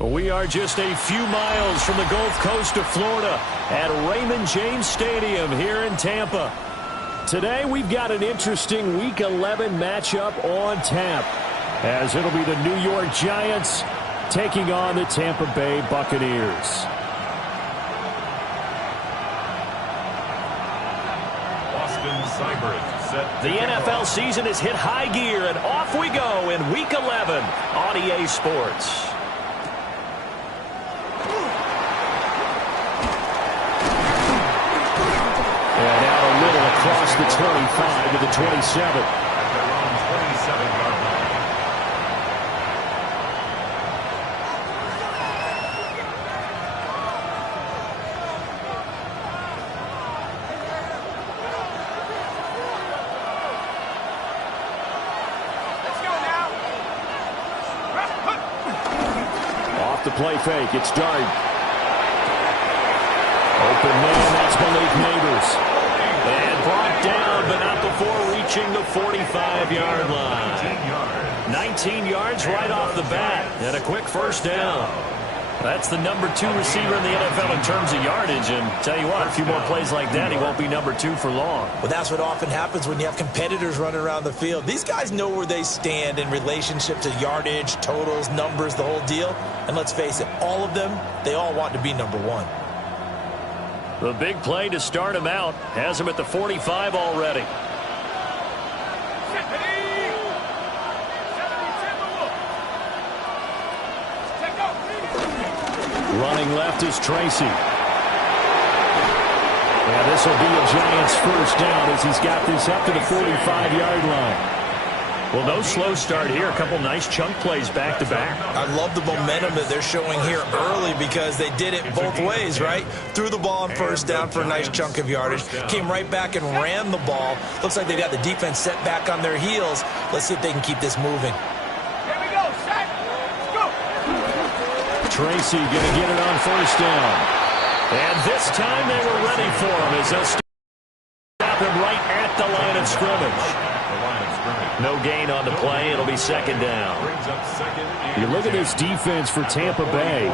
We are just a few miles from the Gulf Coast of Florida at Raymond James Stadium here in Tampa. Today we've got an interesting Week 11 matchup on tap, as it'll be the New York Giants taking on the Tampa Bay Buccaneers. The NFL season has hit high gear, and off we go in Week 11 on EA Sports. And out a little across the 25 to the 27. At their own 27-yard line. The play fake. It's Dart. Open man. That's Malik Neighbors. And brought down, but not before reaching the 45-yard line. 19 yards right off the bat. And a quick first down. That's the number 2 receiver in the NFL in terms of yardage. And tell you what, a few more plays like that, he won't be number 2 for long. Well, that's what often happens when you have competitors running around the field. These guys know where they stand in relationship to yardage, totals, numbers, the whole deal. And let's face it, all of them, they all want to be number 1. The big play to start him out has him at the 45 already. Running left is Tracy. And this will be a Giants first down as he's got this up to the 45-yard line. Well, no slow start here. A couple nice chunk plays back-to-back. I love the momentum that they're showing here early because they did it both ways, right? Threw the ball on first down for a nice chunk of yardage. Came right back and ran the ball. Looks like they got the defense set back on their heels. Let's see if they can keep this moving. Here we go, set. Let's go. Tracy going to get it on first down. And this time they were ready for him as they'll stop him right at the line of scrimmage. No gain on the play. It'll be second down. You look at this defense for Tampa Bay.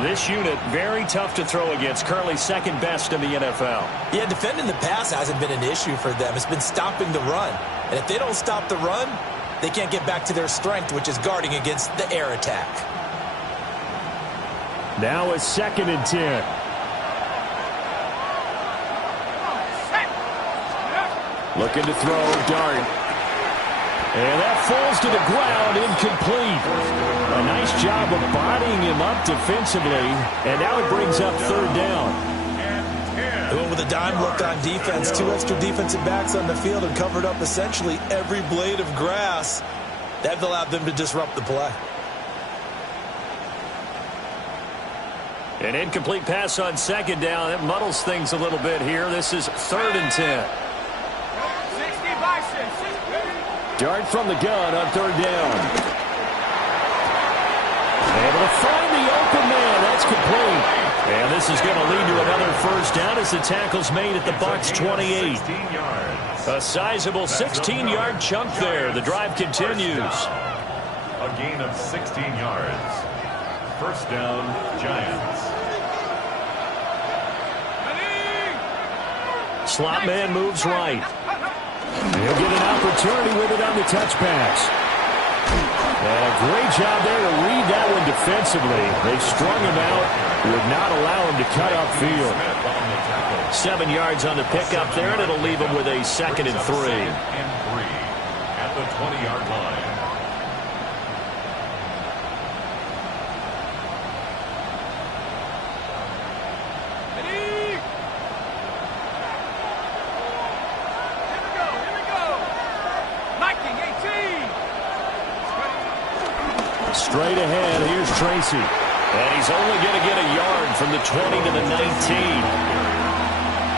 This unit, very tough to throw against. Currently second best in the NFL. Yeah, defending the pass hasn't been an issue for them. It's been stopping the run. And if they don't stop the run, they can't get back to their strength, which is guarding against the air attack. Now a 2nd and 10. Looking to throw, Dart. And that falls to the ground, incomplete. A nice job of bodying him up defensively, and now it brings up third down. Went with a dime look on defense, 2 extra defensive backs on the field and covered up essentially every blade of grass. That allowed them to disrupt the play. An incomplete pass on second down. It muddles things a little bit here. This is 3rd and 10. Dart from the gun on third down. Able to find the open man. That's complete. And this is going to lead to another first down as the tackle's made at the Bucs 28. A sizable 16-yard chunk there. The drive continues. A gain of 16 yards. First down, Giants. Slot man moves right. He'll get an opportunity with it on the touch pass. And a great job there to read that one defensively. They strung him out, would not allow him to cut upfield. 7 yards on the pickup there, and it'll leave him with a 2nd and 3. At the 20-yard line. Straight ahead, here's Tracy. And he's only going to get a yard from the 20 to the 19.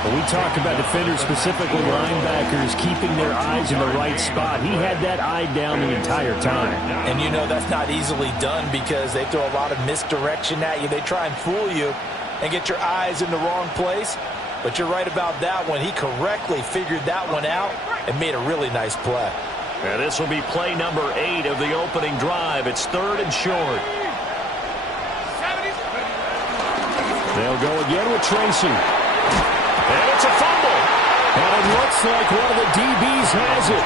When we talk about defenders, specifically linebackers, keeping their eyes in the right spot, he had that eye down the entire time. And you know that's not easily done because they throw a lot of misdirection at you. They try and fool you and get your eyes in the wrong place. But you're right about that one. He correctly figured that one out and made a really nice play. And this will be play number 8 of the opening drive. It's 3rd and short. They'll go again with Tracy. And it's a fumble. And it looks like one of the DBs has it.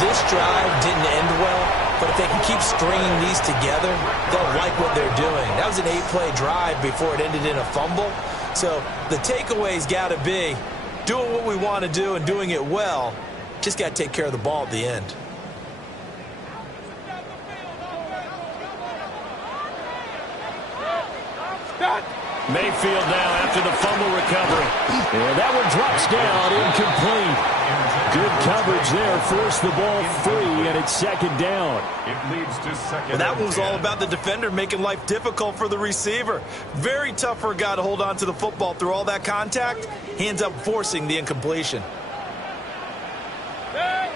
This drive didn't end well, but if they can keep stringing these together, they'll like what they're doing. That was an 8-play drive before it ended in a fumble. So the takeaway's got to be doing what we want to do and doing it well. Just got to take care of the ball at the end. Mayfield now after the fumble recovery. And that one drops down, incomplete. Good coverage there, forced the ball free, and it's second down. It leads to second. Well, that one was 10. all about the defender making life difficult for the receiver. Very tough for a guy to hold on to the football through all that contact. He ends up forcing the incompletion. Real.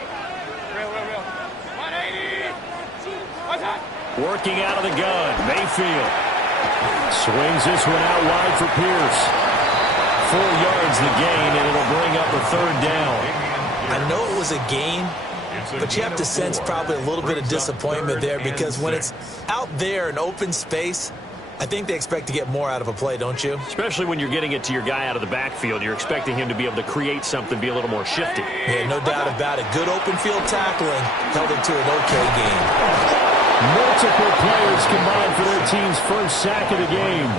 180. What's that? Working out of the gun, Mayfield. Swings this one out wide for Pierce. 4 yards the gain, and it'll bring up a third down. I know it was a gain, but you have to sense probably a little bit of disappointment there because when it's out there in open space, I think they expect to get more out of a play, don't you? Especially when you're getting it to your guy out of the backfield. You're expecting him to be able to create something, be a little more shifty. Yeah, no doubt about it. Good open field tackling held it to an okay game. Multiple players combined for their team's first sack of the game.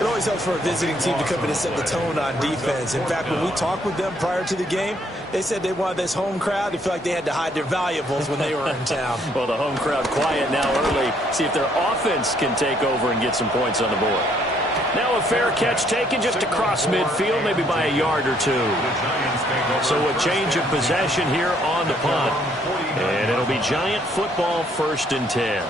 It always helps for a visiting team to come in and set the tone on defense. In fact, when we talked with them prior to the game, they said they wanted this home crowd to feel like they had to hide their valuables when they were in town. Well, the home crowd quiet now early. See if their offense can take over and get some points on the board. Now a fair catch taken just across midfield, maybe by a yard or two. So a change of possession here on the punt. And it'll be Giant football, 1st and 10.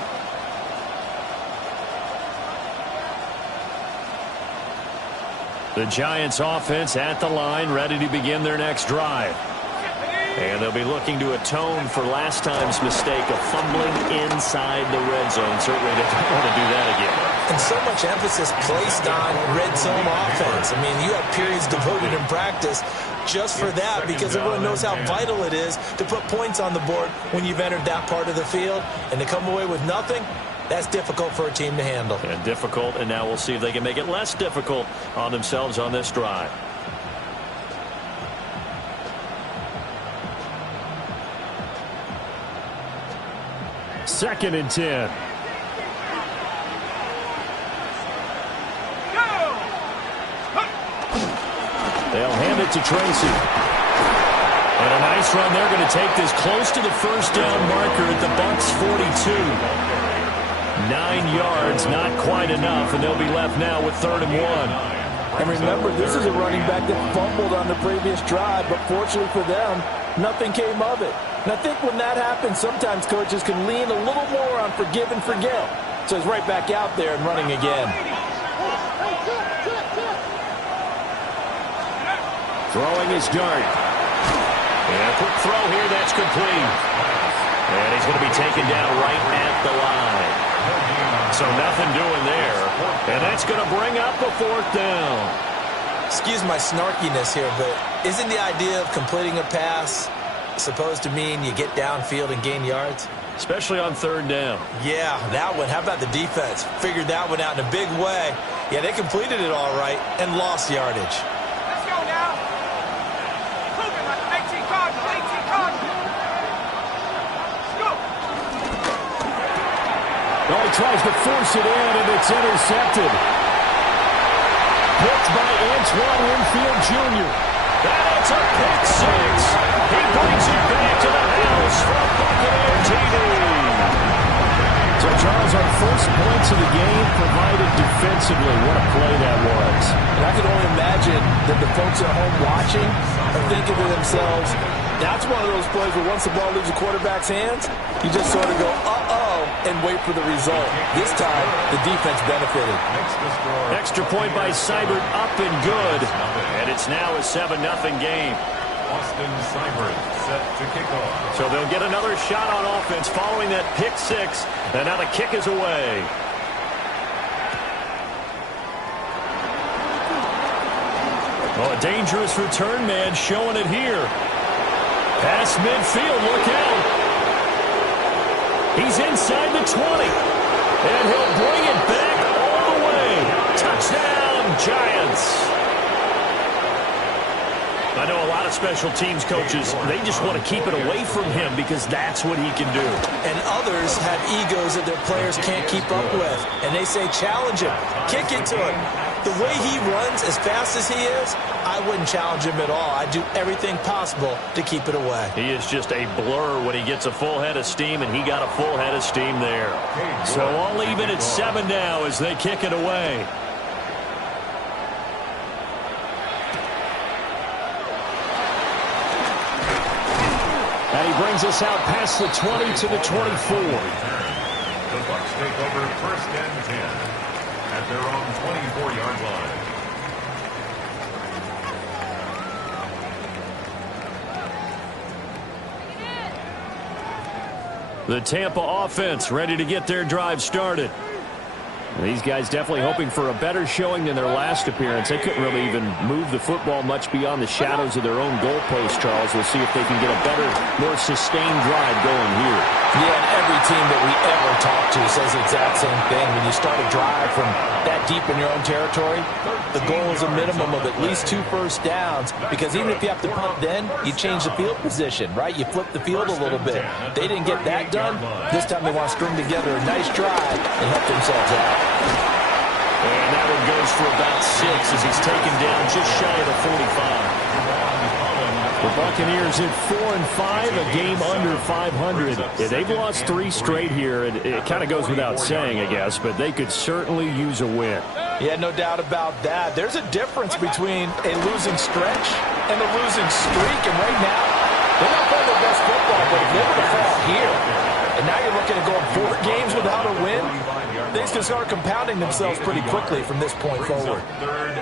The Giants offense at the line, ready to begin their next drive. And they'll be looking to atone for last time's mistake of fumbling inside the red zone. Certainly they don't want to do that again. And so much emphasis placed on red zone offense. I mean, you have periods devoted in practice just for that because everyone knows how vital it is to put points on the board when you've entered that part of the field. And to come away with nothing, that's difficult for a team to handle. And difficult, and now we'll see if they can make it less difficult on themselves on this drive. Second and 10. They'll hand it to Tracy. And a nice run. They're going to take this close to the first down marker at the Bucs 42. 9 yards, not quite enough, and they'll be left now with 3rd and 1. And remember, this is a running back that fumbled on the previous drive, but fortunately for them, nothing came of it. And I think when that happens, sometimes coaches can lean a little more on forgive and forget. So he's right back out there and running again. Throwing his dart. And a quick throw here, that's complete. And he's going to be taken down right at the line. So nothing doing there. And that's going to bring up a 4th down. Excuse my snarkiness here, but isn't the idea of completing a pass supposed to mean you get downfield and gain yards? Especially on 3rd down. Yeah, that one. How about the defense? Figured that one out in a big way. Yeah, they completed it all right and lost yardage. Let's go now. Moving like 18 Cardinals. 18 Cardinals. Let's go. Oh, he tries to force it in, and it's intercepted. Picked by Antoine Winfield Jr. That's a pick 6. He brings it back to the house for Buccaneer TD. So, Charles, our first points of the game provided defensively. What a play that was. And I can only imagine that the folks at home watching are thinking to themselves, that's one of those plays where once the ball leaves the quarterback's hands, you just sort of go, uh-oh, and wait for the result. This time, the defense benefited. Extra point by Seibert, up and good. And it's now a 7-0 game. Austin Seibert set to kick off. So they'll get another shot on offense following that pick 6. And now the kick is away. Oh, a dangerous return man showing it here. Past midfield, look out. He's inside the 20. And he'll bring it back all the way. Touchdown, Giants. I know a lot of special teams coaches, they just want to keep it away from him because that's what he can do. And others have egos that their players can't keep up with. And they say, challenge him, kick it to him. The way he runs as fast as he is, I wouldn't challenge him at all. I'd do everything possible to keep it away. He is just a blur when he gets a full head of steam, and he got a full head of steam there. So all even at 7 now as they kick it away. And he brings us out past the 20 to the 24. The Bucs take over 1st and 10 at their own 24-yard line. The Tampa offense ready to get their drive started. These guys definitely hoping for a better showing than their last appearance. They couldn't really even move the football much beyond the shadows of their own goalpost, Charles. We'll see if they can get a better, more sustained drive going here. Yeah, and every team that we ever talk to says the exact same thing. When you start a drive from that deep in your own territory, the goal is a minimum of at least 2 first downs, because even if you have to punt then, you change the field position, right? You flip the field a little bit. They didn't get that done. This time they want to string together a nice drive and help themselves out. And that one goes for about 6 as he's taken down just shy of the 45. The Buccaneers at 4-5, a game under 500. Yeah, they've lost 3 straight here, and it kind of goes without saying, I guess, but they could certainly use a win. Yeah, no doubt about that. There's a difference between a losing stretch and a losing streak, and right now, they're not playing their best football, but if they're going to fall here, and now you're looking at going 4 games without a win, things can start compounding themselves pretty quickly from this point forward.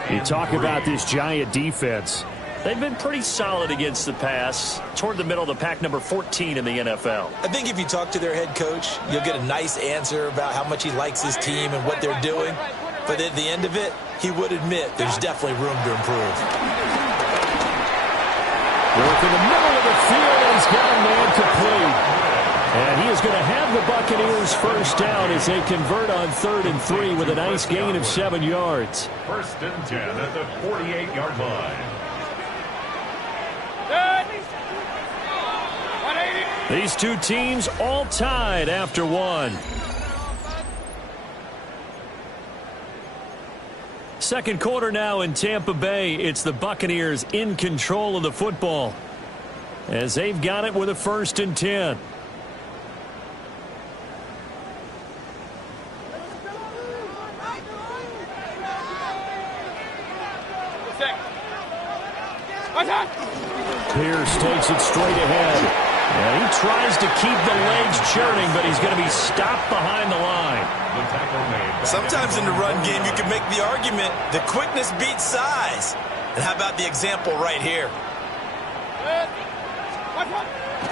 You talk about this Giant defense. They've been pretty solid against the pass, toward the middle of the pack, number 14 in the NFL. I think if you talk to their head coach, you'll get a nice answer about how much he likes his team and what they're doing. But at the end of it, he would admit there's definitely room to improve. Work in the middle of the field, and he's got a man complete. And he is going to have the Buccaneers first down as they convert on 3rd and 3 with a nice gain of 7 yards. 1st and 10 at the 48-yard line. These two teams all tied after 1. Second quarter now in Tampa Bay. It's the Buccaneers in control of the football as they've got it with a 1st and 10. Pierce takes it straight ahead. And he tries to keep the legs churning, but he's going to be stopped behind the line. Sometimes in the run game, you can make the argument that quickness beats size. And how about the example right here?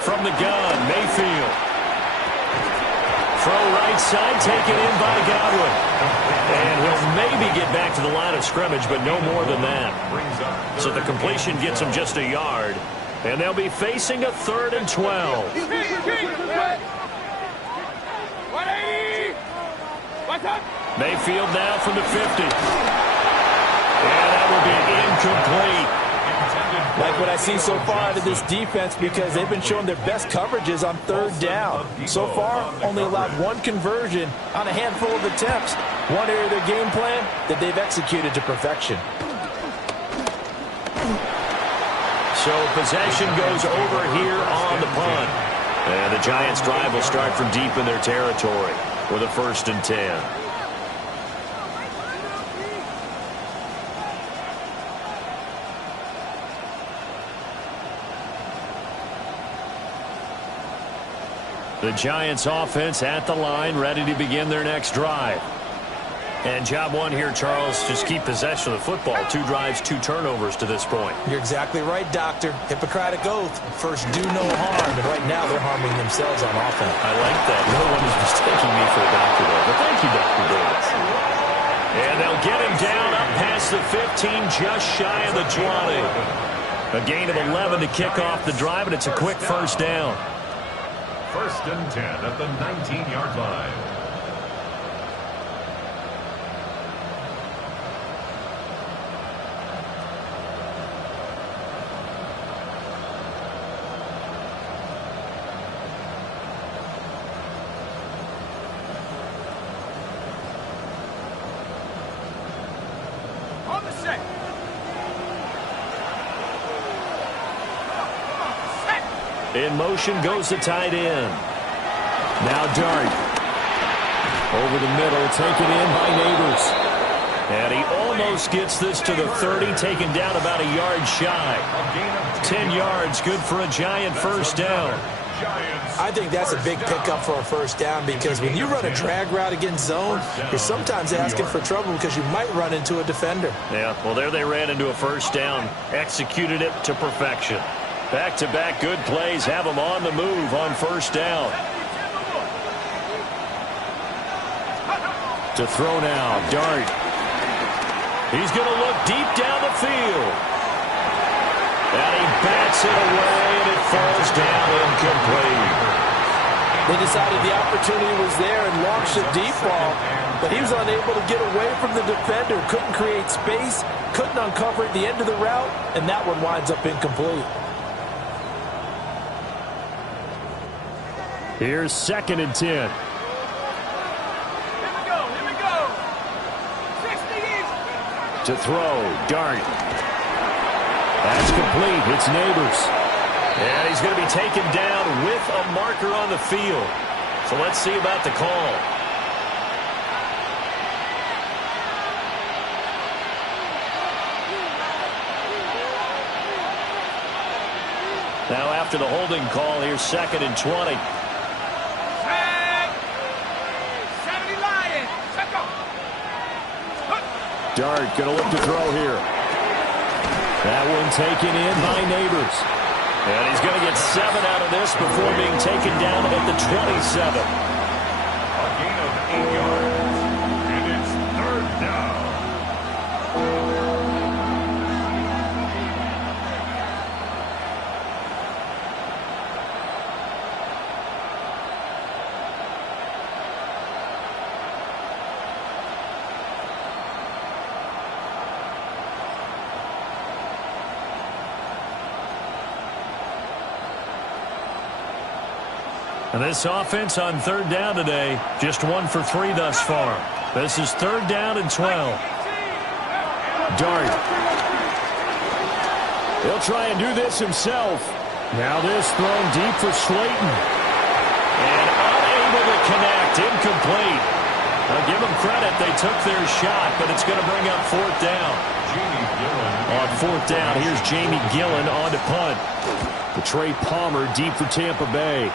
From the gun, Mayfield. Throw right side, taken in by Godwin. And he'll maybe get back to the line of scrimmage, but no more than that. So the completion gets him just a yard. And they'll be facing a 3rd and 12. Mayfield now from the 50. And that will be incomplete. Like what I see so far out of this defense, because they've been showing their best coverages on 3rd down. So far, only allowed 1 conversion on a handful of attempts. One area of their game plan that they've executed to perfection. So possession goes over here on the punt. And the Giants' drive will start from deep in their territory with a 1st and 10. The Giants' offense at the line, ready to begin their next drive. And job 1 here, Charles, just keep possession of the football. 2 drives, 2 turnovers to this point. You're exactly right, Doctor. Hippocratic oath. First, do no harm. And right now, they're harming themselves on offense. I like that. No one is mistaking me for a doctor there. But thank you, Dr. Davis. And they'll get him down up past the 15, just shy of the 20. A gain of 11 to kick off the drive, and it's a quick first down. 1st and 10 at the 19-yard line. In motion goes the tight end. Now Dart. Over the middle, taken in by Neighbors. And he almost gets this to the 30, taken down about a yard shy. 10 yards, good for a Giant first down. I think that's a big pickup for a first down because when you run a drag route against zone, you're sometimes asking for trouble because you might run into a defender. Yeah, well, there they ran into a first down, executed it to perfection. Back-to-back good plays have them on the move on first down. To throw now, Dart. He's going to look deep down the field. And he bats it away, and it falls down incomplete. They decided the opportunity was there and launched a deep ball, but he was unable to get away from the defender, couldn't create space, couldn't uncover at the end of the route, and that one winds up incomplete. Here's 2nd and 10. Here we go. 60 easy. To throw, Dart. That's complete. It's Neighbors. And he's going to be taken down with a marker on the field. So let's see about the call. Now after the holding call, here's 2nd and 20. Set. 70 Lions. Check up. Dart going to look to throw here. That one taken in by Neighbors. And he's going to get 7 out of this before being taken down at the 27. A gain of 8 yards. And it's 3rd down. And this offense on 3rd down today, just 1 for 3 thus far. This is 3rd down and 12. Dart. He'll try and do this himself. Now this thrown deep for Slayton. And unable to connect, incomplete. Now give them credit, they took their shot, but it's going to bring up 4th down. On 4th down, here's Jamie Gillen on to punt. The Trey Palmer deep for Tampa Bay.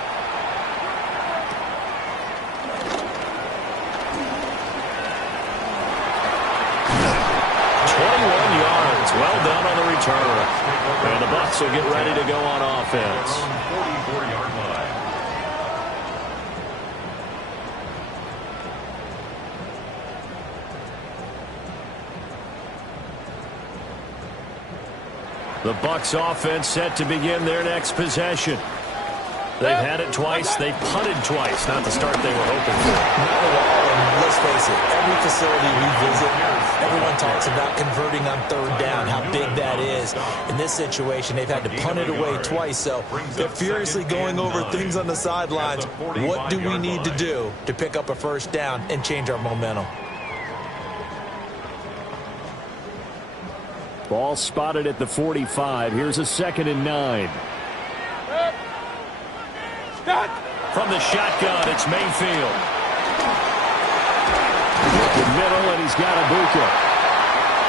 21 yards. Well done on the return. And the Bucs will get ready to go on offense. 44-yard line. The Bucs offense set to begin their next possession. They've had it twice. They've punted twice. Not the start they were hoping for. Not at all. And let's face it, every facility we visit, everyone talks about converting on 3rd down, how big that is. In this situation, they've had to punt it away twice, so they're furiously going over things on the sidelines. What do we need to do to pick up a first down and change our momentum? Ball spotted at the 45. Here's a 2nd and 9. From the shotgun, it's Mayfield. The middle, and he's got Ibuka.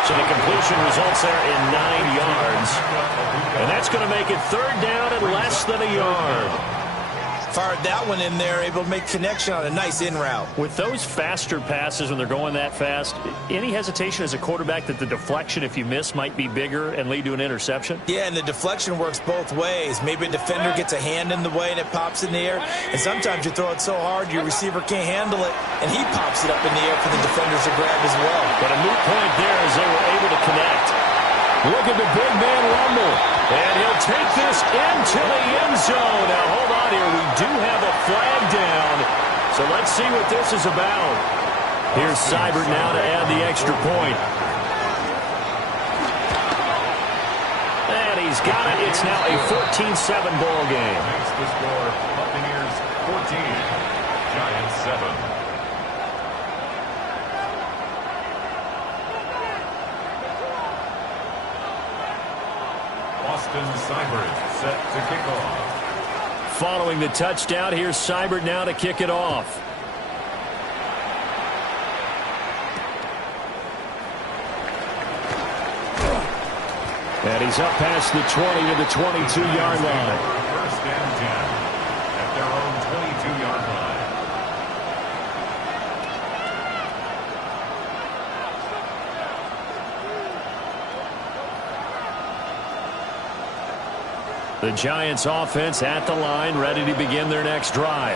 So the completion results there in 9 yards. And that's going to make it 3rd down and less than a yard. Fired that one in there, able to make connection on a nice in route. With those faster passes when they're going that fast, any hesitation as a quarterback that the deflection, if you miss, might be bigger and lead to an interception? Yeah, and the deflection works both ways. Maybe a defender gets a hand in the way and it pops in the air. And sometimes you throw it so hard your receiver can't handle it, and he pops it up in the air for the defenders to grab as well. But a moot point there as they were able to connect. Look at the big man rumble. And he'll take this into the end zone. Now, hold on here. We do have a flag down. So let's see what this is about. Here's Seibert now to add the extra point. And he's got it. It's now a 14-7 ball game. Makes the score Buccaneers 14, Giants 7. Austin Seibert set to kick off. following the touchdown. Here's Seibert now to kick it off. And he's up past the 20 to the 22-yard line. First and 10 at their own 22-yard line. The Giants offense at the line, ready to begin their next drive.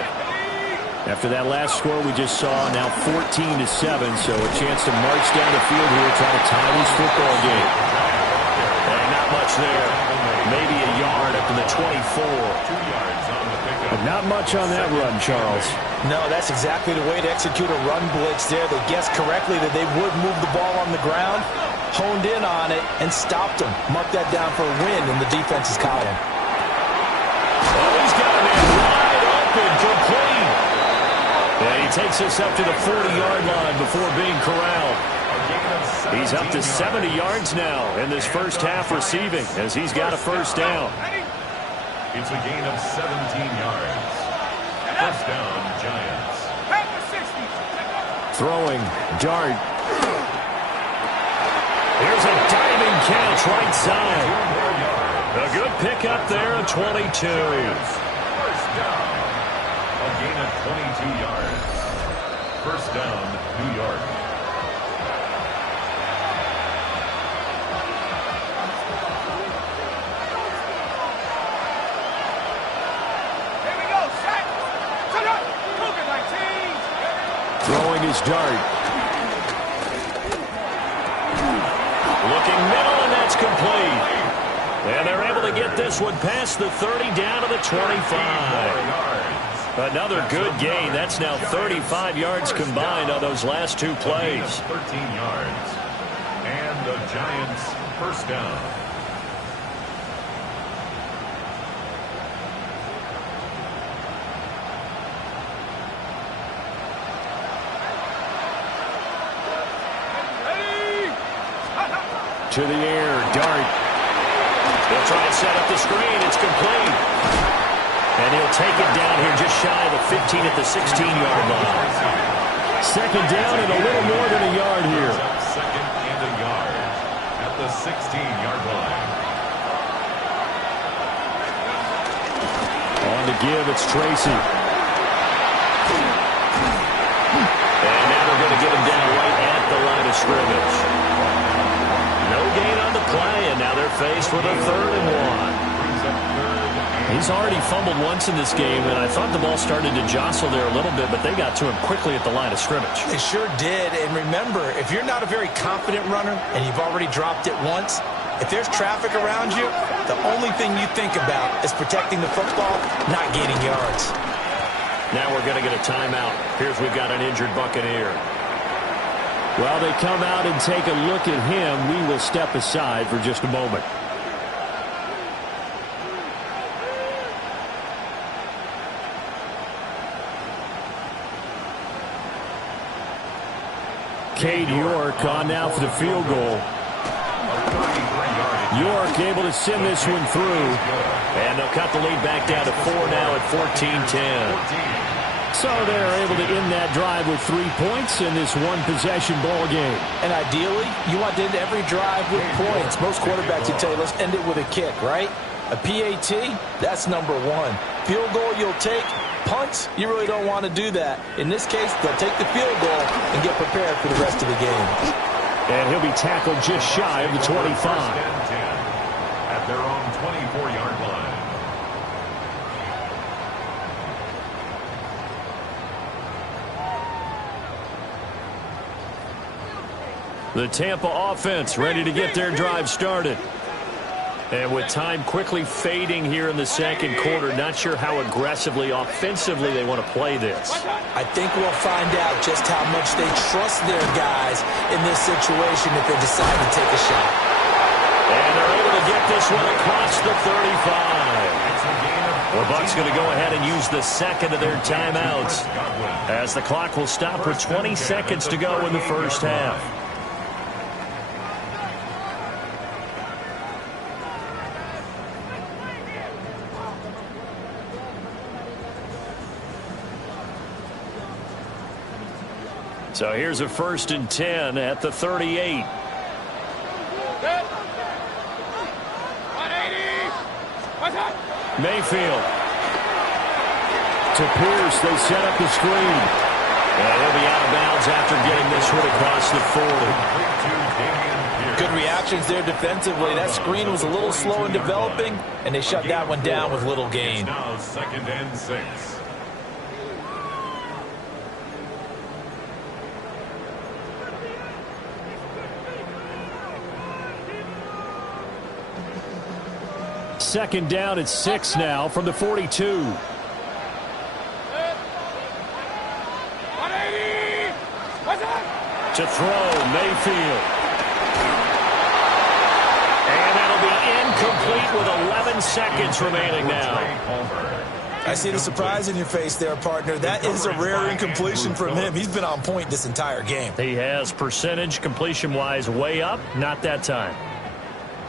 After that last score we just saw, now 14-7, so a chance to march down the field here, try to tie this football game. And not much there. Maybe a yard up to the 24. 2 yards on the pickup. But not much on that run, Charles. No, that's exactly the way to execute a run blitz there. They guessed correctly that they would move the ball on the ground, honed in on it, and stopped them. Mark that down for a win in the defense's column. Oh, he's got a man wide open, complete. And he takes us up to the 40-yard line before being corralled. He's up to 70 yards now in this first half receiving as he's got a first down. It's a gain of 17 yards. First down, Giants. Throwing, dart. Here's a diving catch right side. A good pickup there at 22. First down. A gain of 22 yards. First down, New York. Throwing his dart. Looking middle, and that's complete. And they're able to get this one past the 30 down to the 25. Another good gain. That's now 35 yards combined on those last two plays. 13 yards. And the Giants first down. To the air, dart. He'll try and set up the screen. It's complete. And he'll take it down here just shy of the 15 at the 16-yard line. Second down and a little more than a yard here. Second and a yard at the 16-yard line. On the give, it's Tracy. And now they're going to get him down right at the line of scrimmage. No gain on the play, and now they're faced with a 3rd and 1. He's already fumbled once in this game, and I thought the ball started to jostle there a little bit, but they got to him quickly at the line of scrimmage. They sure did, and remember, if you're not a very confident runner and you've already dropped it once, if there's traffic around you, the only thing you think about is protecting the football, not gaining yards. Now we're going to get a timeout. Here's we've got an injured Buccaneer. While they come out and take a look at him, we will step aside for just a moment. Cade York on now for the field goal. York able to send this one through. And they'll cut the lead back down to 4 now at 14-10. So they're able to end that drive with 3 points in this one-possession ball game. And ideally, you want to end every drive with points. Most quarterbacks would tell you, let's end it with a kick, right? A PAT, that's number 1. Field goal you'll take. Punts, you really don't want to do that. In this case, they'll take the field goal and get prepared for the rest of the game. And he'll be tackled just shy of the 25. At their own 24-yard line. The Tampa offense ready to get their drive started. And with time quickly fading here in the second quarter, not sure how aggressively, offensively they want to play this. I think we'll find out just how much they trust their guys in this situation if they decide to take a shot. And they're able to get this one across the 35. The Bucs going to go ahead and use the second of their timeouts as the clock will stop with 20 seconds to go in the first half. So here's a 1st and 10 at the 38. 180. What's up? Mayfield. To Pierce, they set up the screen. And he'll be out of bounds after getting this one across the 40. Good reactions there defensively. That screen was a little slow in developing, and they shut that one down with little gain. Now 2nd and 6. Second down at 6 now from the 42. 180. What's up? To throw, Mayfield. And that'll be incomplete with 11 seconds remaining now. I see the surprise in your face there, partner. That is a rare incompletion from him. He's been on point this entire game. He has percentage completion-wise way up, not that time.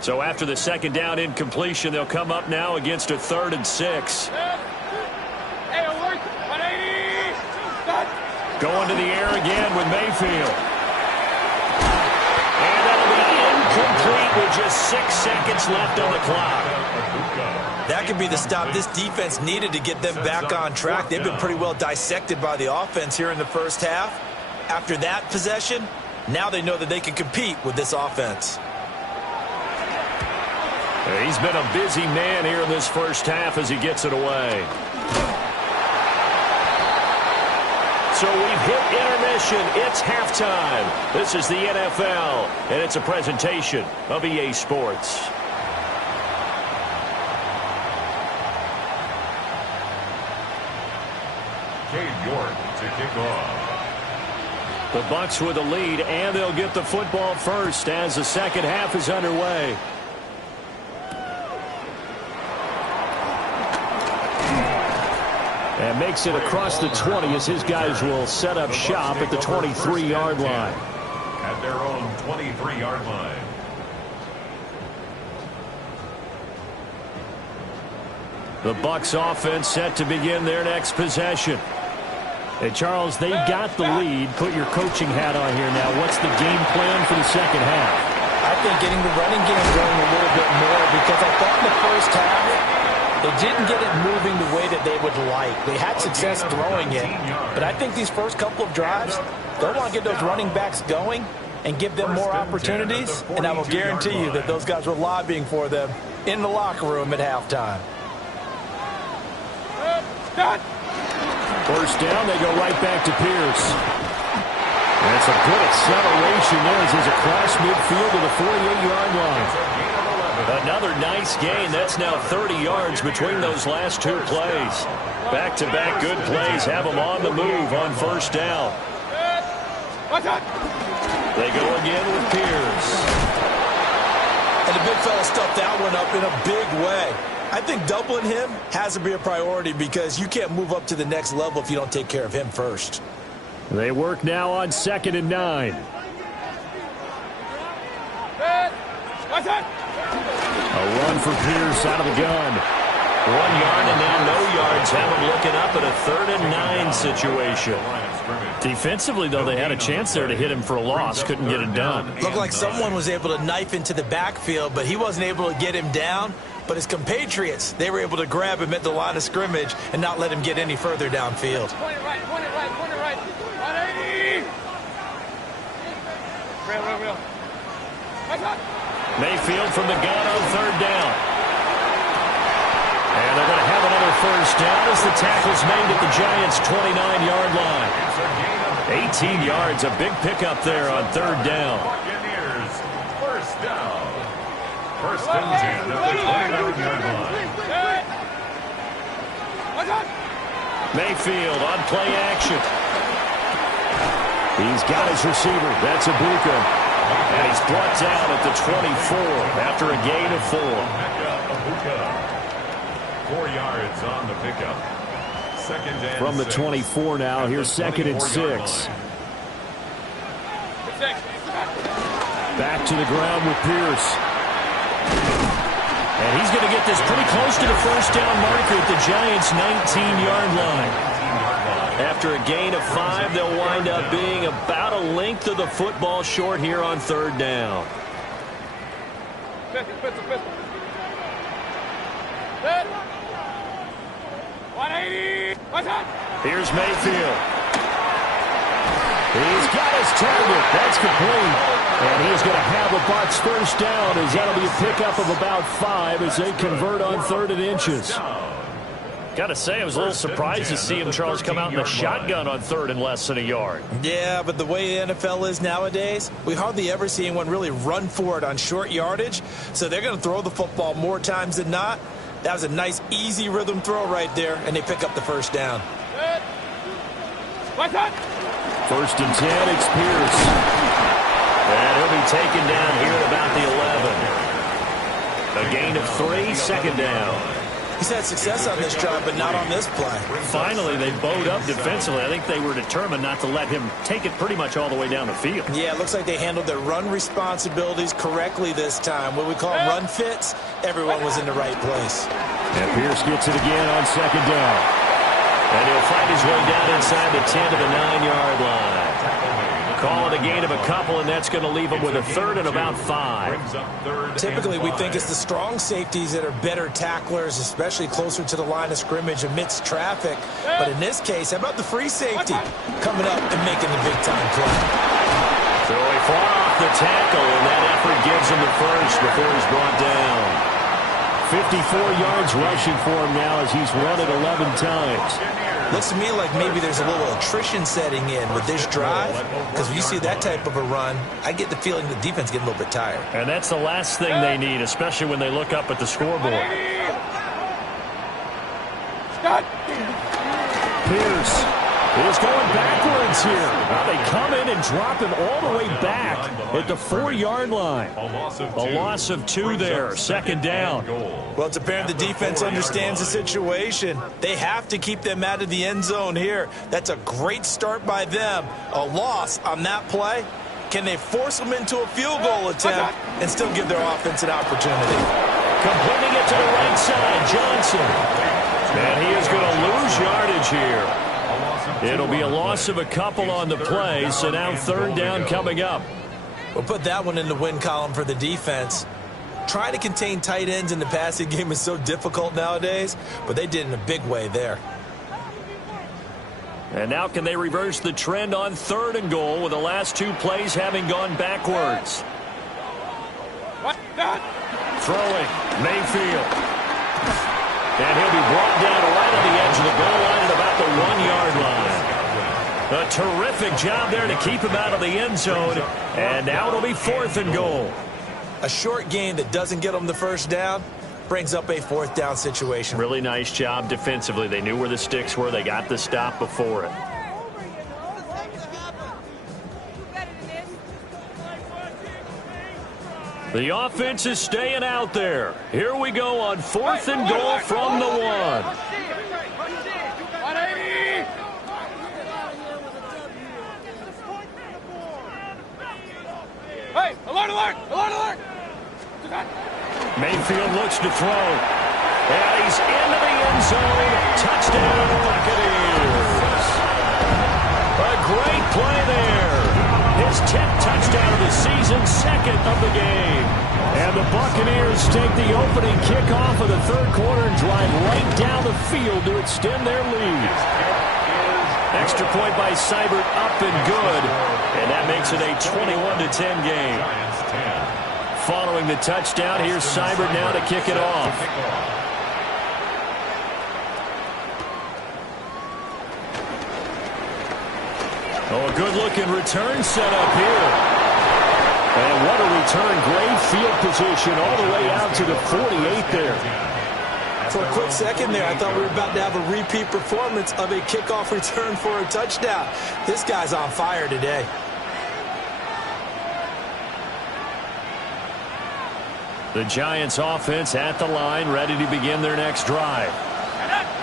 So after the second down incompletion, they'll come up now against a 3rd and 6. Hey, alert. 180. Stop. Going to the air again with Mayfield. And that'll be incomplete with just 6 seconds left on the clock. That could be the stop this defense needed to get them back on track. They've been pretty well dissected by the offense here in the first half. After that possession, now they know that they can compete with this offense. He's been a busy man here in this first half as he gets it away. So we've hit intermission. It's halftime. This is the NFL, and it's a presentation of EA Sports. Cade York to kick off. The Bucs with the lead, and they'll get the football first as the second half is underway. And makes it across the 20 as his guys will set up shop at the 23-yard line. At their own 23-yard line. The Bucs offense set to begin their next possession. Hey, Charles, they've got the lead. Put your coaching hat on here now. What's the game plan for the second half? I think getting the running game going a little bit more, because I thought in the first half they didn't get it moving the way that they would like. They had success throwing it, but I think these first couple of drives, they'll want to get those running backs going and give them more opportunities, and I will guarantee you that those guys were lobbying for them in the locker room at halftime. First down, they go right back to Pierce. And it's a good acceleration there as he's across midfield to the 48-yard line. Another nice gain. That's now 30 yards between those last two plays. Back-to-back good plays have them on the move on first down. They go again with Pierce. And the big fella stuffed that one up in a big way. I think doubling him has to be a priority, because you can't move up to the next level if you don't take care of him first. They work now on 2nd and 9. A run for Pierce out of the gun. 1 yard and now no yards. Have them looking up at a 3rd and 9 situation. Defensively, though, they had a chance there to hit him for a loss. Couldn't get it done. Looked like someone was able to knife into the backfield, but he wasn't able to get him down. But his compatriots, they were able to grab him at the line of scrimmage and not let him get any further downfield. Point it right, point it right, point it right. 180. Real. Mayfield from the gun on 3rd down. And they're going to have another first down as the tackle's made at the Giants' 29-yard line. 18 yards, a big pickup there on 3rd down. Buccaneers, first down. First and 10 at the 29-yard line. Mayfield on play action. He's got his receiver. That's Ibuka. And he's brought down at the 24 after a gain of 4. 4 yards on the pickup. Second and From the 6. 24 now, here's 2nd and 6. Back to the ground with Pierce. And he's going to get this pretty close to the first down marker at the Giants' 19-yard line. After a gain of 5, they'll wind up being about a length of the football short here on 3rd down. Pistol. 180. What's up? Here's Mayfield. He's got his target. That's complete. And he's going to have a Bucs 1st down, as that'll be a pickup of about 5 as they convert on 3rd and inches. Got to say, I was a little surprised to see him, Charles, come out in the shotgun on 3rd and less than a yard. Yeah, but the way the NFL is nowadays, we hardly ever see anyone really run for it on short yardage. So they're going to throw the football more times than not. That was a nice, easy rhythm throw right there, and they pick up the 1st down. What's up? 1st and 10, it's Pierce. And he'll be taken down here at about the 11. A gain of 3, 2nd down. He's had success on this drive, but not on this play. Finally, they bowed up defensively. I think they were determined not to let him take it pretty much all the way down the field. Yeah, it looks like they handled their run responsibilities correctly this time. What we call run fits, everyone was in the right place. And Pierce gets it again on 2nd down. And he'll fight his way down inside the 10 to the 9-yard line. Call it a gain of a couple, and that's going to leave him with a 3rd and about 5. Typically, we think it's the strong safeties that are better tacklers, especially closer to the line of scrimmage amidst traffic. But in this case, how about the free safety coming up and making the big-time play? So he fought off the tackle, and that effort gives him the 1st before he's brought down. 54 yards rushing for him now as he's run it 11 times. Looks to me like maybe there's a little attrition setting in with this drive, because when you see that type of a run, I get the feeling the defense getting a little bit tired. And that's the last thing they need, especially when they look up at the scoreboard. Pierce is going backwards here. Well, they come in and drop him all the way back at the 4-yard line. A loss of 2 there, 2nd down. Well, it's apparent the defense understands the situation. They have to keep them out of the end zone here. That's a great start by them. A loss on that play. Can they force them into a field goal attempt and still give their offense an opportunity? Completing it to the right side, Johnson. And he is going to lose yardage here. It'll be a loss of a couple on the play, so now 3rd down coming up. We'll put that one in the win column for the defense. Trying to contain tight ends in the passing game is so difficult nowadays, but they did in a big way there. And now can they reverse the trend on 3rd and goal with the last 2 plays having gone backwards? Throwing, Mayfield. And he'll be brought down right on the edge of the goal line at about the 1-yard line. A terrific job there to keep him out of the end zone. And now it'll be 4th and goal. A short gain that doesn't get them the 1st down brings up a 4th down situation. Really nice job defensively. They knew where the sticks were. They got the stop before it. The offense is staying out there. Here we go on 4th and goal from the 1. Hey, alert, alert, alert, alert. Mayfield looks to throw. And he's into the end zone. Touchdown, Buccaneers. A great play there. His 10th touchdown of the season, 2nd of the game. And the Buccaneers take the opening kickoff of the 3rd quarter and drive right down the field to extend their lead. Extra point by Seibert, up and good. And that makes it a 21-10 game. Following the touchdown, here's Seibert now to kick it off. Oh, a good-looking return set up here. And what a return. Great field position all the way out to the 48 there. For a quick second there, I thought we were about to have a repeat performance of a kickoff return for a touchdown. This guy's on fire today. The Giants offense at the line, ready to begin their next drive.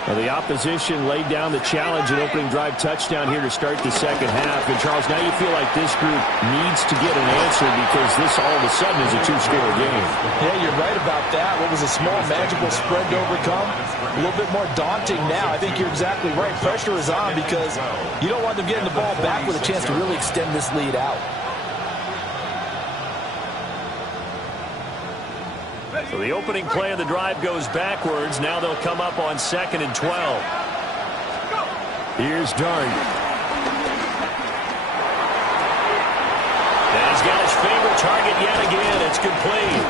Well, the opposition laid down the challenge and opening drive touchdown here to start the second half. And, Charles, now you feel like this group needs to get an answer because this all of a sudden is a two-score game. Yeah, you're right about that. What was a small, manageable spread to overcome? A little bit more daunting now. I think you're exactly right. Pressure is on because you don't want them getting the ball back with a chance to really extend this lead out. So the opening play of the drive goes backwards. Now they'll come up on 2nd and 12. Here's Dart. And he's got his favorite target yet again. It's complete.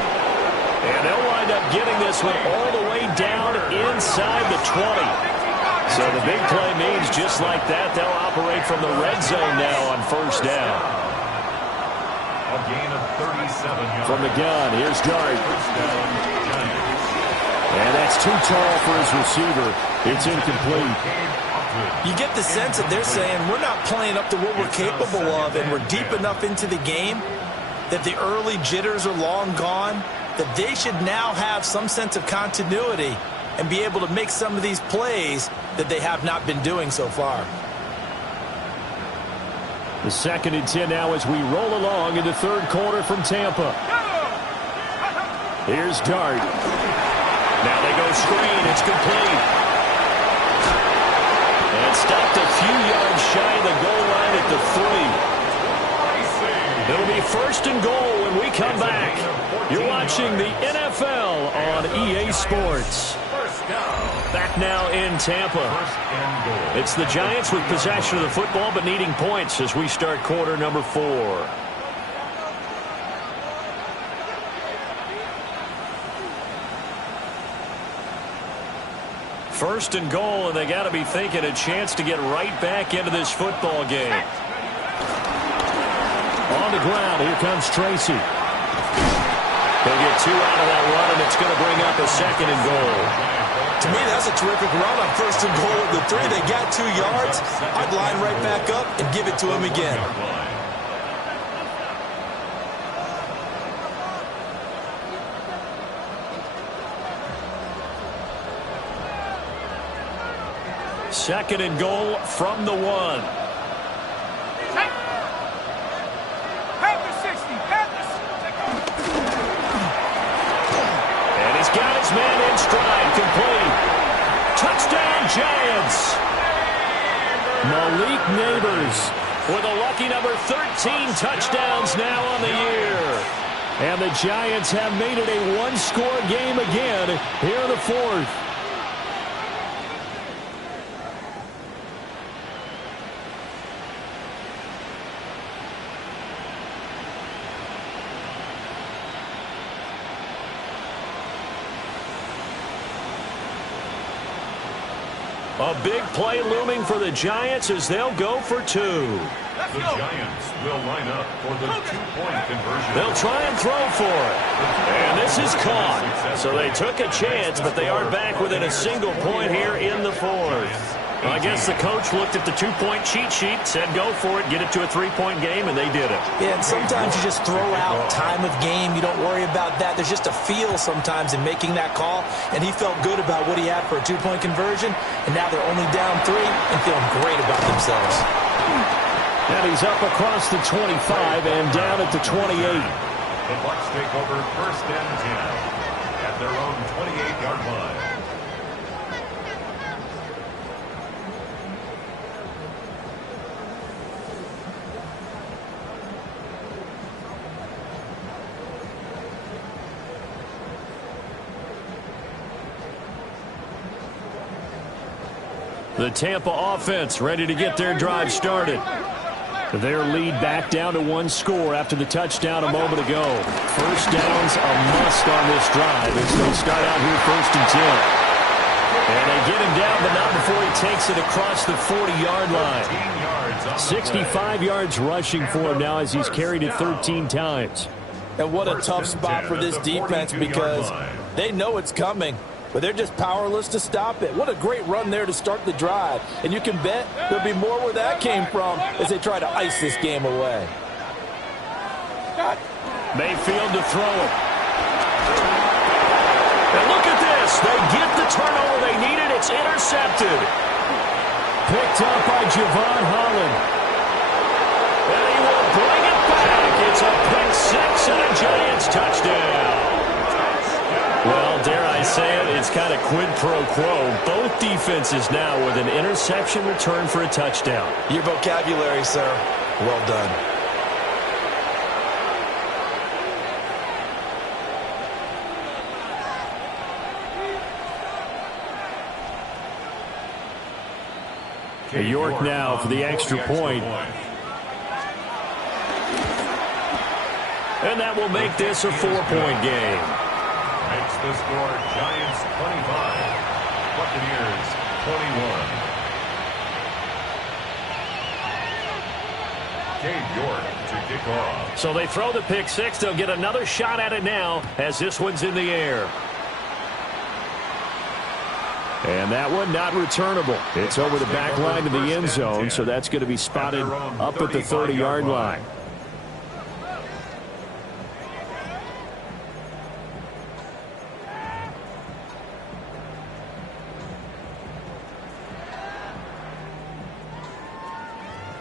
And they'll wind up getting this one all the way down inside the 20. So the big play means just like that, they'll operate from the red zone now on first down. A gain of 37 yards. From the gun, here's Dart. And that's too tall for his receiver. It's incomplete. You get the sense that they're saying we're not playing up to what we're capable of, and we're deep enough into the game that the early jitters are long gone, that they should now have some sense of continuity and be able to make some of these plays that they have not been doing so far. The 2nd and 10 now as we roll along in the third quarter from Tampa. Here's Dart. Now they go screen. It's complete. And stopped a few yards shy of the goal line at the 3. It'll be 1st and goal when we come back. You're watching the NFL on EA Sports. Back now in Tampa. It's the Giants with possession of the football but needing points as we start quarter number 4. First and goal, and they got to be thinking a chance to get right back into this football game. On the ground, here comes Tracy. They'll get 2 out of that run, and it's going to bring up a 2nd and goal. To me, that's a terrific run on 1st and goal at the 3. They got 2 yards. I'd line right back up and give it to him again. Second and goal from the 1. And he's got his man in stride, complete. Touchdown, Giants. Malik Neighbors with a lucky number 13 touchdowns now on the year. And the Giants have made it a one-score game again here in the 4th. A big play looming for the Giants as they'll go for 2. The Giants will line up for the 2-point conversion. They'll try and throw for it. And this is caught. So they took a chance, but they are back within a single point here in the 4th. Well, I guess the coach looked at the 2-point cheat sheet, said go for it, get it to a 3-point game, and they did it. Yeah, and sometimes you just throw out time of game. You don't worry about that. There's just a feel sometimes in making that call, and he felt good about what he had for a 2-point conversion, and now they're only down 3 and feeling great about themselves. And he's up across the 25 and down at the 28. The Bucs take over 1st and 10 at their own 28-yard line. The Tampa offense ready to get their drive started. Their lead back down to 1 score after the touchdown a moment ago. First down's a must on this drive as they start out here 1st and 10. And they get him down, but not before he takes it across the 40-yard line. 65 yards rushing for him now as he's carried it 13 times. And what a tough spot for this defense because they know it's coming, but they're just powerless to stop it. What a great run there to start the drive. And you can bet there'll be more where that came from as they try to ice this game away. Mayfield to throw it. And look at this. They get the turnover they needed. It's intercepted. Picked up by Javon Holland. And he will bring it back. It's a pick six and a Giants touchdown. Well, dare I say it, it's kind of quid pro quo. Both defenses now with an interception return for a touchdown. Your vocabulary, sir. Well done. York now for the extra point. And that will make this a 4-point game. Makes the score Giants 25, Buccaneers 21. Cade York to kick off. So they throw the pick six. They'll get another shot at it now as this one's in the air. And that one not returnable. It's over the back line of the end zone, so that's going to be spotted up at the 30-yard line.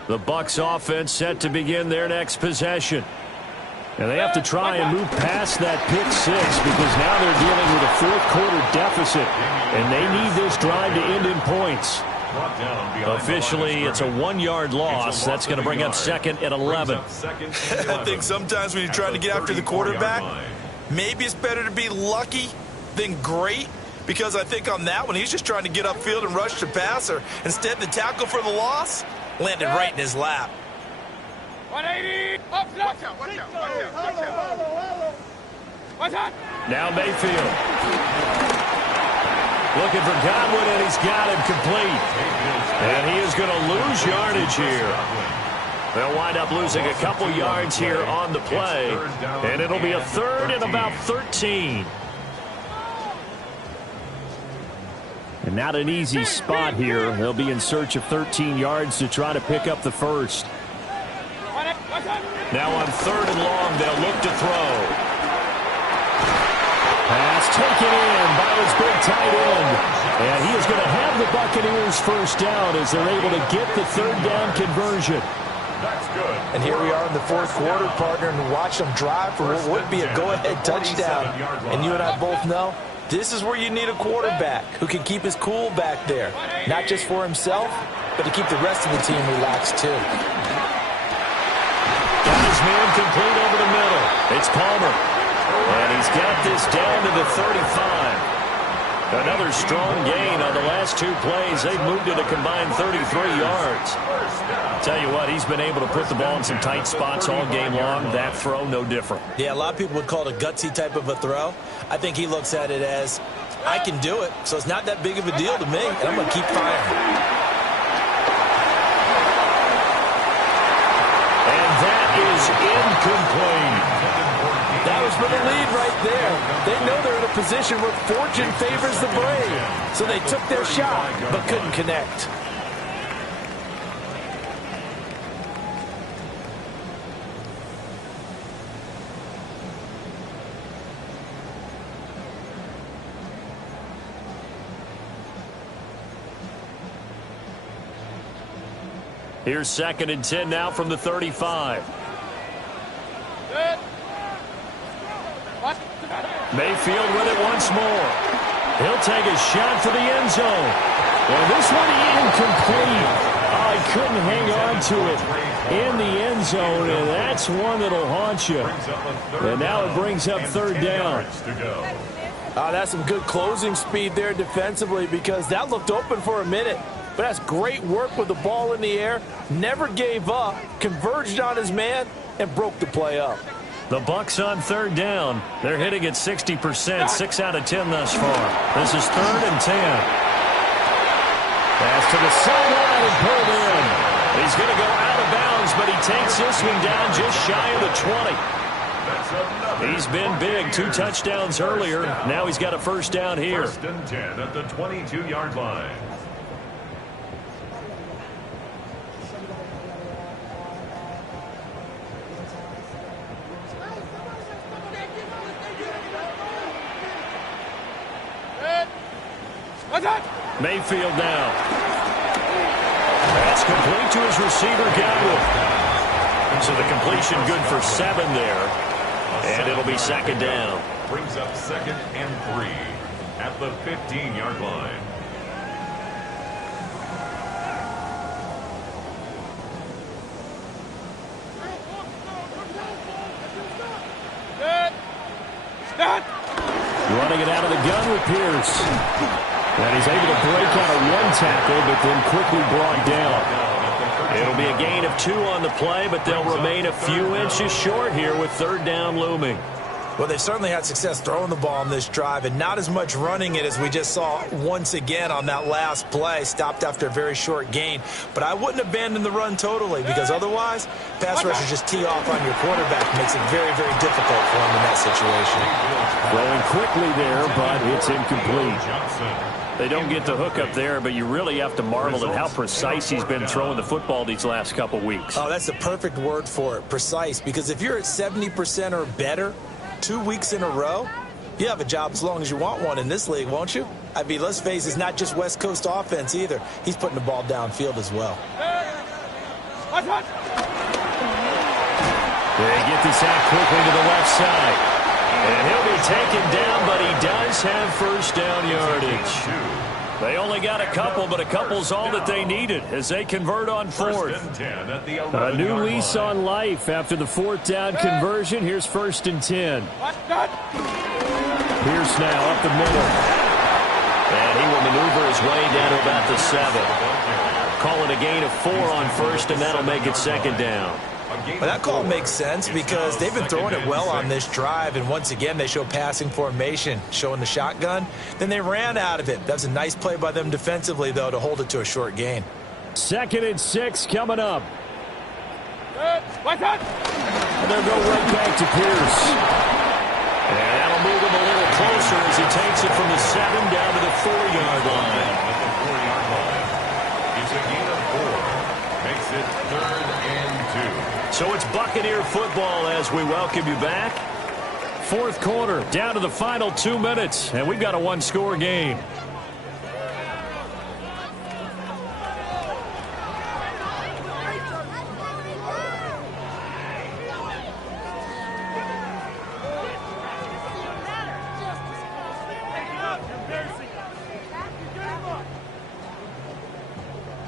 The Bucs offense set to begin their next possession. And they have to try and move past that pick six because now they're dealing with a fourth-quarter deficit, and they need this drive to end in points. Officially, it's a 1-yard loss. That's going to bring up second and 11. I think sometimes when you're trying to get after the quarterback, maybe it's better to be lucky than great, because I think on that one, he's just trying to get upfield and rush the passer. Instead, the tackle for the loss landed right in his lap. 180. Up, watch out, watch out, watch out, watch out. Watch out. Now Mayfield. Looking for Godwin, and he's got him complete. And he is going to lose yardage here. They'll wind up losing a couple yards here on the play. And it'll be a third and about 13. And not an easy spot here. They'll be in search of 13 yards to try to pick up the first. Now on third and long, they'll look to throw. Pass taken in by his big tight end. And he is going to have the Buccaneers first down as they're able to get the third down conversion. That's good. And here we are in the fourth quarter, partner, and watch them drive for what would be a go-ahead touchdown. And you and I both know this is where you need a quarterback who can keep his cool back there. Not just for himself, but to keep the rest of the team relaxed too. Got his man complete over the middle. It's Palmer. And he's got this down to the 35. Another strong gain on the last two plays. They've moved it a combined 33 yards. Tell you what, he's been able to put the ball in some tight spots all game long. That throw, no different. Yeah, a lot of people would call it a gutsy type of a throw. I think he looks at it as, I can do it, so it's not that big of a deal to me, and I'm going to keep firing. And that is incomplete. That was for the lead right there. They know they're in a position where fortune favors the brave. So they took their shot, but couldn't connect. Here's second and 10 now from the 35. Mayfield with it once more. He'll take a shot for the end zone. Well, this one incomplete. Oh, he couldn't hang on to it in the end zone, and that's one that'll haunt you. And now it brings up third down. That's some good closing speed there defensively because that looked open for a minute. But that's great work with the ball in the air. Never gave up, converged on his man, and broke the play up. The Bucs on third down. They're hitting at 60%, 6 out of 10 thus far. This is third and 10. Pass to the sideline and pulled in. He's going to go out of bounds, but he takes this one down just shy of the 20. He's been big, 2 touchdowns earlier. Now he's got a first down here. First and 10 at the 22-yard line. Mayfield now. That's complete to his receiver, Godwin. So the completion good for 7 there. And it'll be second down. Brings up 2nd and 3 at the 15-yard line. Running it out of the gun with Pierce. And he's able to break out of 1 tackle, but then quickly brought down. It'll be a gain of 2 on the play, but they'll remain a few inches short here with 3rd down looming. Well, they've certainly had success throwing the ball on this drive and not as much running it as we just saw once again on that last play. Stopped after a very short gain. But I wouldn't abandon the run totally because otherwise, pass rushers just tee off on your quarterback. Makes it very, very difficult for him in that situation. Throwing quickly there, but it's incomplete. They don't get the hook up there, but you really have to marvel at how precise he's been throwing the football these last couple weeks. Oh, that's the perfect word for it, precise. Because if you're at 70% or better 2 weeks in a row, you have a job as long as you want one in this league, won't you? I mean, let's face it, it's not just West Coast offense either. He's putting the ball downfield as well. They get this out quickly to the left side. And he'll be taken down, but he does have 1st down yardage. They only got a couple, but a couple's all that they needed as they convert on 4th. A new lease on life after the 4th down conversion. Here's 1st and 10. Pierce now up the middle. And he will maneuver his way down to about the 7. Call it a gain of 4 on 1st, and that'll make it 2nd down. Well, that call makes sense because they've been throwing it well on this drive, and once again they show passing formation, showing the shotgun. Then they ran out of it. That's a nice play by them defensively, though, to hold it to a short gain. 2nd and 6 coming up. And they'll go right back to Pierce. And that'll move him a little closer as he takes it from the 7 down to the 4-yard line. At the 4-yard line. It's a gain of 4. Makes it 3rd and 2. So it's Buccaneer football as we welcome you back. 4th quarter, down to the final 2 minutes, and we've got a 1-score game.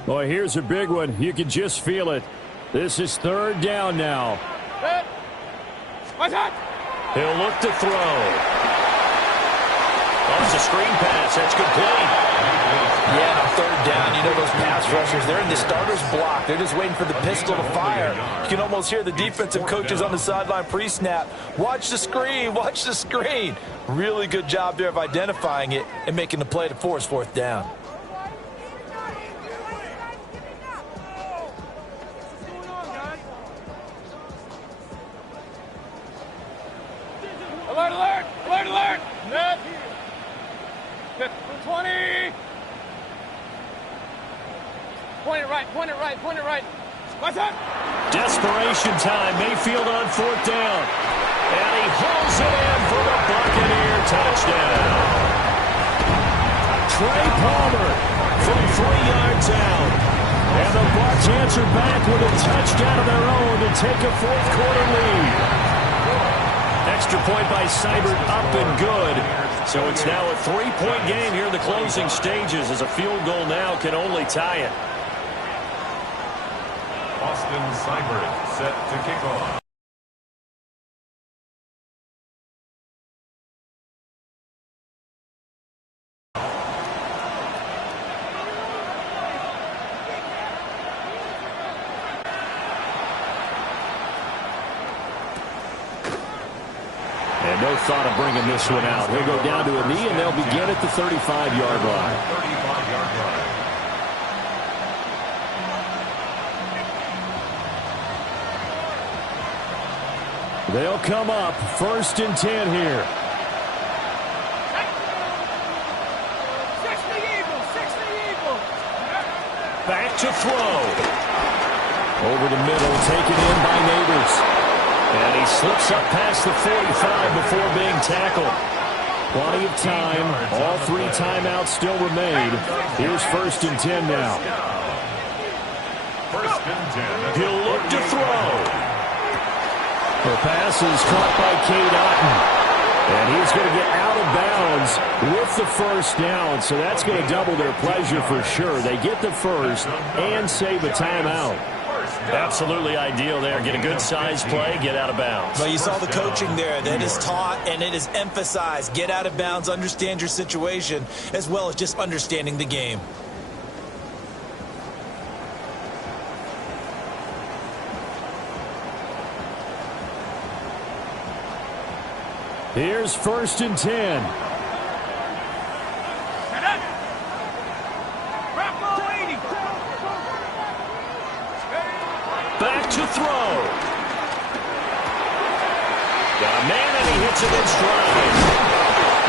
Boy, here's a big one. You can just feel it. This is 3rd down now. He'll look to throw. Oh, it's a screen pass. That's complete. Yeah, on 3rd down, you know those pass rushers, they're in the starter's block. They're just waiting for the pistol to fire. You can almost hear the defensive coaches on the sideline pre-snap. Watch the screen, watch the screen. Really good job there of identifying it and making the play to force 4th down. Alert! 20! Point it right. What's up? Desperation time. Mayfield on 4th down. And he hauls it in for the Buccaneer touchdown. Trey Palmer from 3 yards out. And the Bucs answer back with a touchdown of their own to take a 4th quarter lead. Extra point by Seibert up and good. So it's now a 3-point game here in the closing stages as a field goal now can only tie it. Austin Seibert set to kick off. And no thought of bringing this one out. He'll go down to a knee, and they'll begin at the 35-yard line. 35-yard line. They'll come up 1st and 10 here. 60 Eagles! Back to throw. Over the middle, taken in by Neighbors. And he slips up past the 45 before being tackled. Plenty of time. All 3 timeouts still remain. Here's 1st and 10 now. 1st and 10. He'll look to throw. The pass is caught by Cade Otton. And he's going to get out of bounds with the 1st down. So that's going to double their pleasure for sure. They get the 1st and save a timeout. Absolutely ideal there. Get a good size play, get out of bounds. Well, you saw the coaching there. That is taught and it is emphasized. Get out of bounds, understand your situation, as well as just understanding the game. Here's 1st and 10. Back to throw. Got a man and he hits it in stride.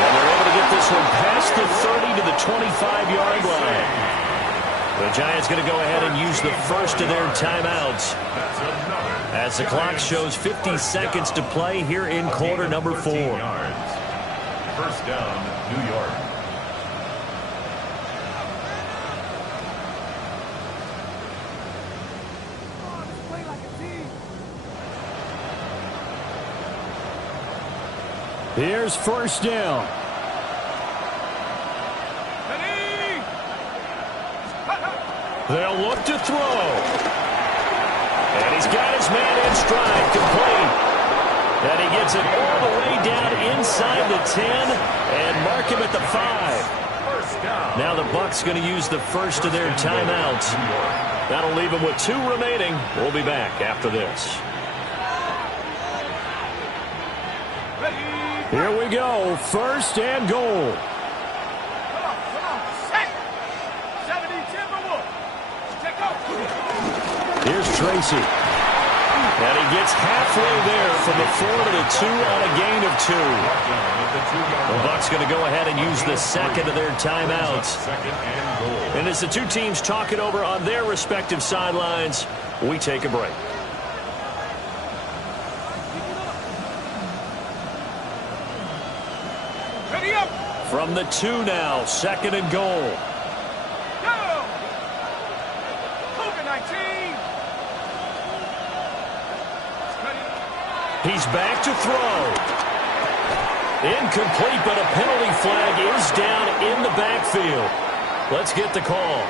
And they're able to get this one past the 30 to the 25-yard line. The Giants going to go ahead and use the 1st of their timeouts. As the clock shows 50 seconds to play here in quarter number 4. 1st down, New York. Here's 1st down. They'll look to throw. And he's got his man in stride, complete. And he gets it all the way down inside the 10 and mark him at the 5. Now the Bucs going to use the 1st of their timeouts. That'll leave them with 2 remaining. We'll be back after this. Here we go, 1st and goal. Here's Tracy. And he gets halfway there from the 4 to the 2 on a gain of 2. The Bucs going to go ahead and use the 2nd of their timeouts. And as the 2 teams talk it over on their respective sidelines, we take a break. From the 2 now, 2nd and goal. He's back to throw. Incomplete, but a penalty flag is down in the backfield. Let's get the call.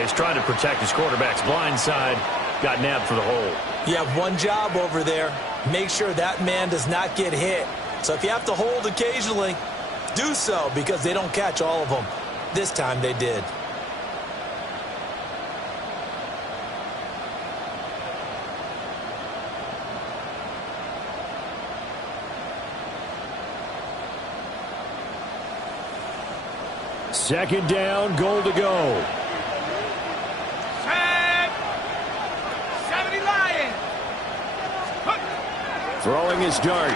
He's trying to protect his quarterback's blind side. Got nabbed for the hold. You have one job over there. Make sure that man does not get hit. So if you have to hold occasionally, do so, because they don't catch all of them. This time they did. Second down, goal to go. Set. 70 Lions. Throwing his dart.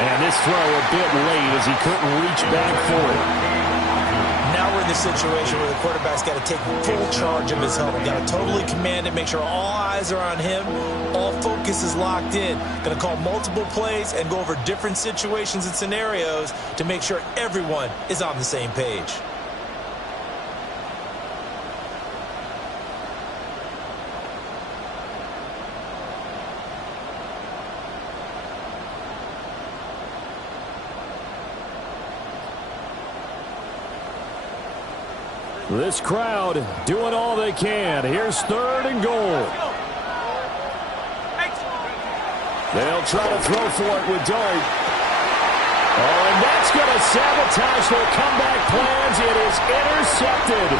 And this throw a bit late as he couldn't reach back for it. Now we're in the situation where the quarterback's got to take full charge of his helmet. Got to totally command it, make sure all eyes are on him. All focus is locked in. Going to call multiple plays and go over different situations and scenarios to make sure everyone is on the same page. This crowd doing all they can. Here's 3rd and goal. They'll try to throw for it with Dart. Oh, and that's going to sabotage their comeback plans. It is intercepted.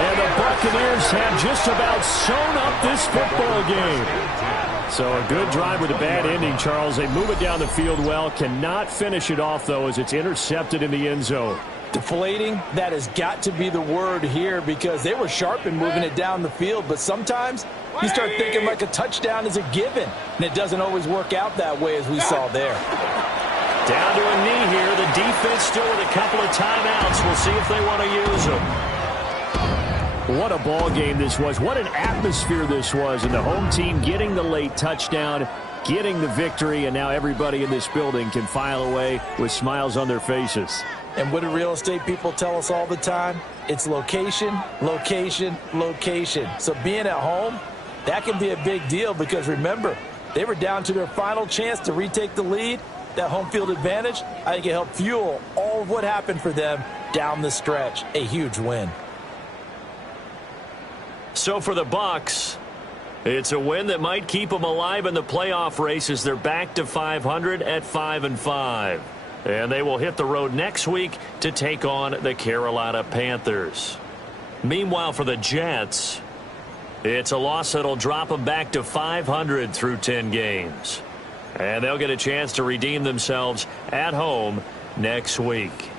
And the Buccaneers have just about sewn up this football game. So a good drive with a bad ending, Charles. They move it down the field well. Cannot finish it off, though, as it's intercepted in the end zone. Deflating, that has got to be the word here, because they were sharp in moving it down the field, but sometimes you start thinking like a touchdown is a given, and it doesn't always work out that way, as we saw there. Down to a knee here. The defense still with a couple of timeouts. We'll see if they want to use them. What a ball game this was. What an atmosphere this was, and the home team getting the late touchdown, getting the victory, and now everybody in this building can file away with smiles on their faces. And what do real estate people tell us all the time? It's location, location, location. So being at home, that can be a big deal because remember, they were down to their final chance to retake the lead. That home field advantage, I think it helped fuel all of what happened for them down the stretch. A huge win. So for the Bucks, it's a win that might keep them alive in the playoff race as they're back to 500 at 5-5. And they will hit the road next week to take on the Carolina Panthers. Meanwhile, for the Jets, it's a loss that'll drop them back to 500 through 10 games. And they'll get a chance to redeem themselves at home next week.